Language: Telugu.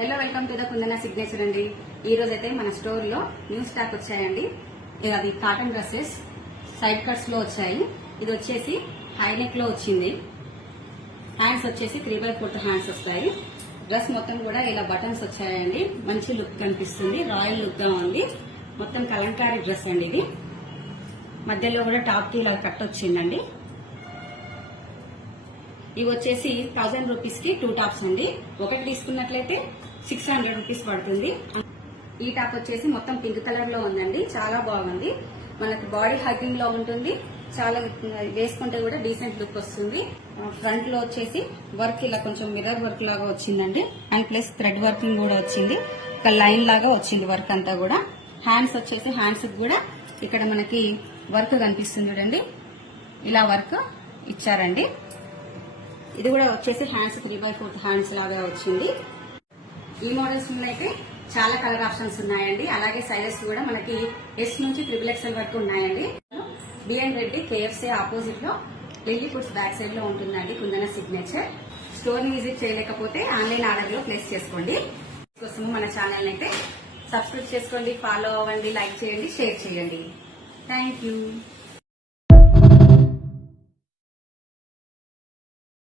Hello, welcome to the Kundana signature అండి. ఈ రోజు అయితే మన స్టోర్ లో న్యూ స్టాక్ వచ్చాయండి. అది కాటన్ డ్రెస్సెస్ సైడ్ కట్స్ లో వచ్చాయి. ఇది వచ్చేసి హై నెక్ లో వచ్చింది. హ్యాండ్స్ వచ్చేసి 3/4 హ్యాండ్స్ వస్తాయి. డ్రెస్ మొత్తం కూడా ఇలా బటన్స్ వచ్చాయండి. మంచి లుక్ కనిపిస్తుంది, రాయల్ లుక్ గా ఉంది. మొత్తం కలంకారీ డ్రెస్ అండి. ఇది మధ్యలో కూడా టాప్ కి ఇలా కట్ వచ్చిందండి. ఇవి వచ్చేసి 1000 రూపీస్ కి 2 టాప్స్ అండి. ఒకటి తీసుకున్నట్లయితే 600 రూపీస్ పడుతుంది. ఈ టాప్ వచ్చేసి మొత్తం పింక్ కలర్ లో ఉందండి. చాలా బాగుంది. మనకి బాడీ హగ్గింగ్ లో ఉంటుంది. చాలా వేసుకుంటే కూడా డీసెంట్ లుక్ వస్తుంది. ఫ్రంట్ లో వచ్చేసి వర్క్ ఇలా కొంచెం మిర్రర్ వర్క్ లాగా వచ్చిందండి. అండ్ ప్లస్ థ్రెడ్ వర్కింగ్ కూడా వచ్చింది. ఒక లైన్ లాగా వచ్చింది వర్క్ అంతా కూడా. హ్యాండ్స్ వచ్చేసి హ్యాండ్స్ కూడా ఇక్కడ మనకి వర్క్ కనిపిస్తుంది చూడండి. ఇలా వర్క్ ఇచ్చారండి. ఇది కూడా వచ్చేసి హ్యాండ్స్ 3/4 హ్యాండ్స్ లాగా వచ్చింది. ఈ మోడల్స్ అయితే చాలా కలర్ ఆప్షన్స్ ఉన్నాయండి. అలాగే సైజెస్ కూడా మనకి S నుంచి XXL వరకు ఉన్నాయండి. బిఎన్ రెడ్డి KFC ఆపోజిట్ లో లిల్లీ ఫుడ్స్ బ్యాక్ సైడ్ లో ఉంటుందండి కుందన సిగ్నేచర్. స్టోర్ ని విజిట్ చేయలేకపోతే ఆన్లైన్ ఆర్డర్ లో ప్లేస్ చేసుకోండి. కోసం మన ఛానల్ అయితే సబ్స్క్రైబ్ చేసుకోండి, ఫాలో అవ్వండి, లైక్ చేయండి, షేర్ చేయండి. Thank you.